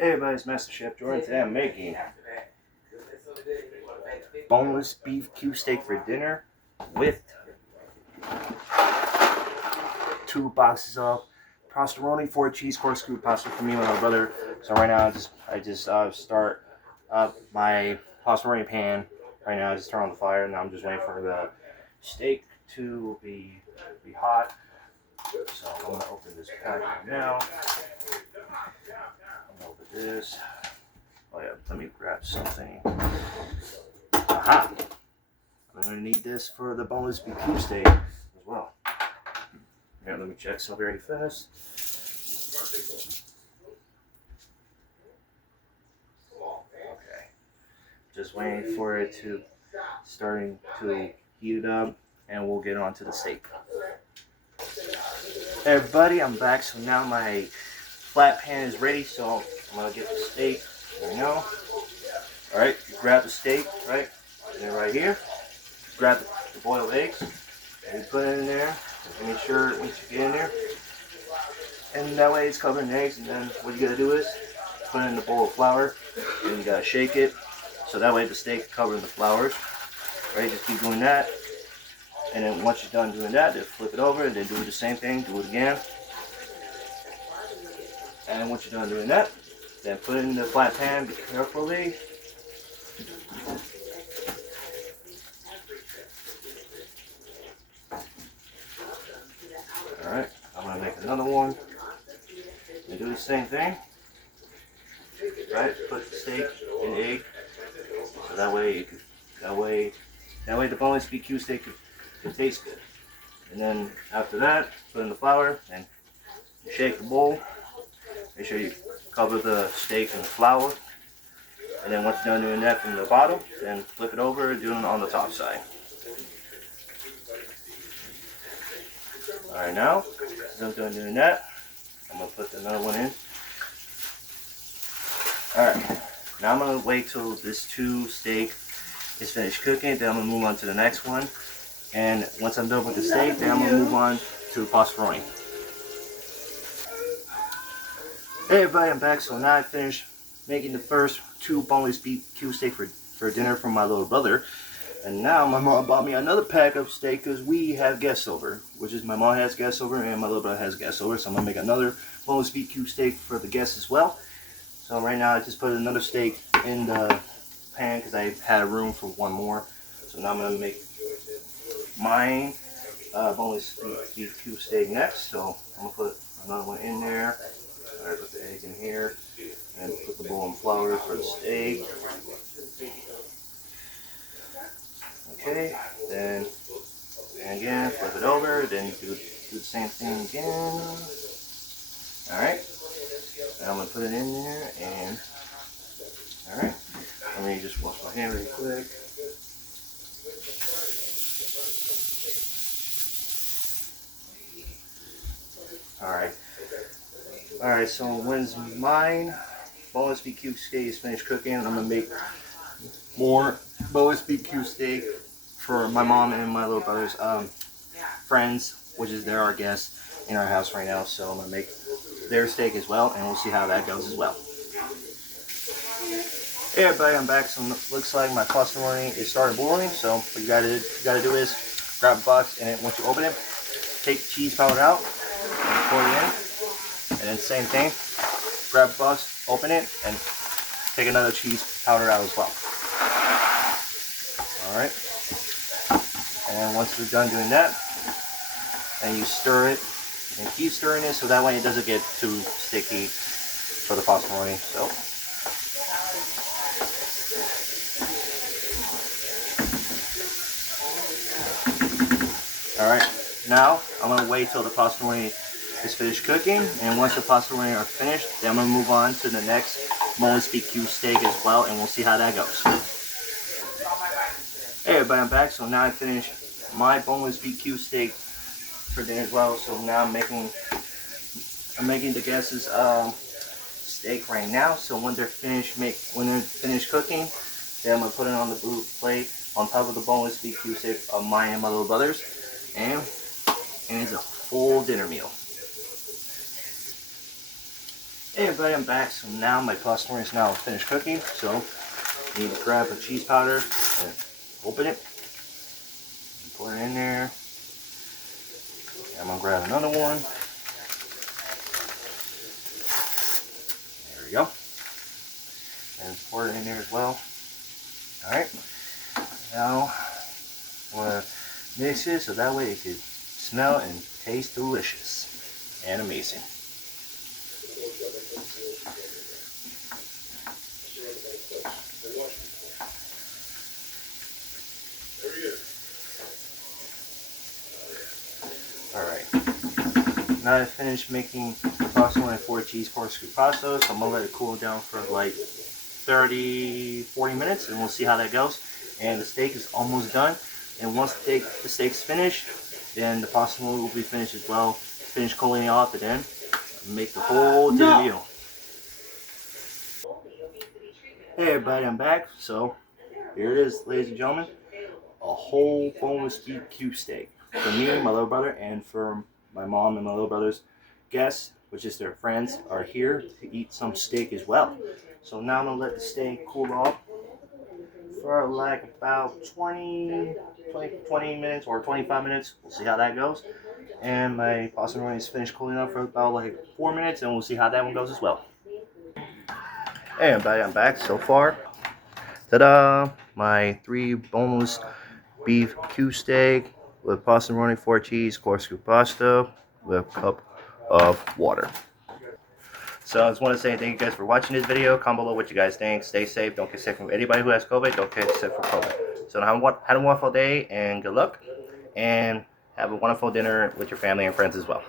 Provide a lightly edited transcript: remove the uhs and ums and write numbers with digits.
Hey everybody, it's Master Chef Jordan. Today I'm making boneless beef cube steak for dinner with 2 boxes of pastaroni, 4 cheese corkscrew pasta for me and my brother. So right now I just start up my pastaroni pan. Right now I just turn on the fire and I'm just waiting for the steak to be hot. So I'm gonna open this pack right now. I'm gonna open this. Oh yeah, let me grab something. Aha! I'm gonna need this for the boneless beef cube steak as well. Here, let me check something very fast. Okay. Just waiting for it to starting to heat up and we'll get on to the steak. Hey everybody, I'm back. So now my flat pan is ready, so I'm gonna get the steak right now. Alright, you grab the steak, right? And then right here, grab the boiled eggs and you put it in there. And make sure once you get in there, and that way it's covered in eggs. And then what you gotta do is put it in the bowl of flour and you gotta shake it so that way the steak is covered in the flour. Right, just keep doing that. And then once you're done doing that, just flip it over and then do the same thing, do it again. And once you're done doing that, then put it in the flat pan, be carefully. Alright, I'm gonna make another one. And do the same thing. Right, put the steak in the egg. So that way the boneless BQ steak can taste good. And then after that, put in the flour and shake the bowl. Make sure you cover the steak in the flour. And then once you're done doing that from the bottom, then flip it over and do it on the top side. Alright, now, since I'm done doing that, I'm going to put another one in. Alright, now I'm going to wait till this 2 steak is finished cooking, then I'm going to move on to the next one. And once I'm done with the steak, then I'm going to move on to the pastaroni. Hey everybody, I'm back. So now I finished making the first 2 boneless beef cube steak for dinner from my little brother. And now my mom bought me another pack of steak because we have guests over. Which is my mom has guests over and my little brother has guests over. So I'm going to make another boneless beef cube steak for the guests as well. So right now I just put another steak in the pan because I had room for one more. So now I'm going to make mine boneless beef cube steak next. So I'm going to put another one in there. Alright, put the egg in here. And put the bowl in flour for the steak. Okay, then and again, flip it over, then do the same thing again. Alright, now I'm going to put it in there and alright, let me just wash my hand really quick. Alright, so when's mine boneless BQ steak is finished cooking, I'm going to make more boneless BQ steak for my mom and my little brother's friends, which is they're our guests in our house right now. So I'm going to make their steak as well, and we'll see how that goes as well. Hey everybody, I'm back. So it looks like my pastaroni is started boiling. So what you gotta do is grab a box, and once you open it, take the cheese powder out and pour it in. And then same thing, grab a box, open it, and take another cheese powder out as well. Alright. And once you're done doing that, and you stir it, and keep stirring it so that way it doesn't get too sticky for the pastaroni. So. Alright, now I'm going to wait till the pastaroni is finished cooking, and once the pastaroni are finished, then I'm going to move on to the next boneless BQ steak as well, and we'll see how that goes. Hey everybody, I'm back. So now I finished my boneless BQ steak for dinner as well. So now I'm making the guests' steak right now. So when they're finished cooking, then I'm gonna put it on the blue plate on top of the boneless BQ steak of mine and my little brother's, and it's a full dinner meal. Hey everybody, I'm back. So now my pasta is now finished cooking. So I need to grab a cheese powder and open it. And pour it in there. I'm gonna grab another one. There we go. And pour it in there as well. Alright. Now I'm gonna mix it so that way it could smell and taste delicious and amazing. Alright. Now I finished making the pasta and 4 cheese corkscrew pasta, so I'm gonna let it cool down for like 30-40 minutes and we'll see how that goes. And the steak is almost done. And once the steak's finished, then the pasta will be finished as well. Finish cooling it off and then make the whole dinner meal. Hey everybody, I'm back. So here it is, ladies and gentlemen. A whole boneless beef cube steak for me, my little brother, and for my mom and my little brother's guests, which is their friends, are here to eat some steak as well. So now I'm gonna let the steak cool off for like about 20 minutes or 25 minutes. We'll see how that goes. And my pasta is finished cooling off for about like 4 minutes, and we'll see how that one goes as well. Hey everybody, I'm back. So far, ta-da! My 3 boneless beef cube steak with pasta roni, 4 cheese, corkscrew pasta with a cup of water. So I just want to say thank you guys for watching this video. Comment below what you guys think. Stay safe. Don't get sick from anybody who has COVID. Don't get sick from COVID. So have a wonderful day and good luck. And have a wonderful dinner with your family and friends as well.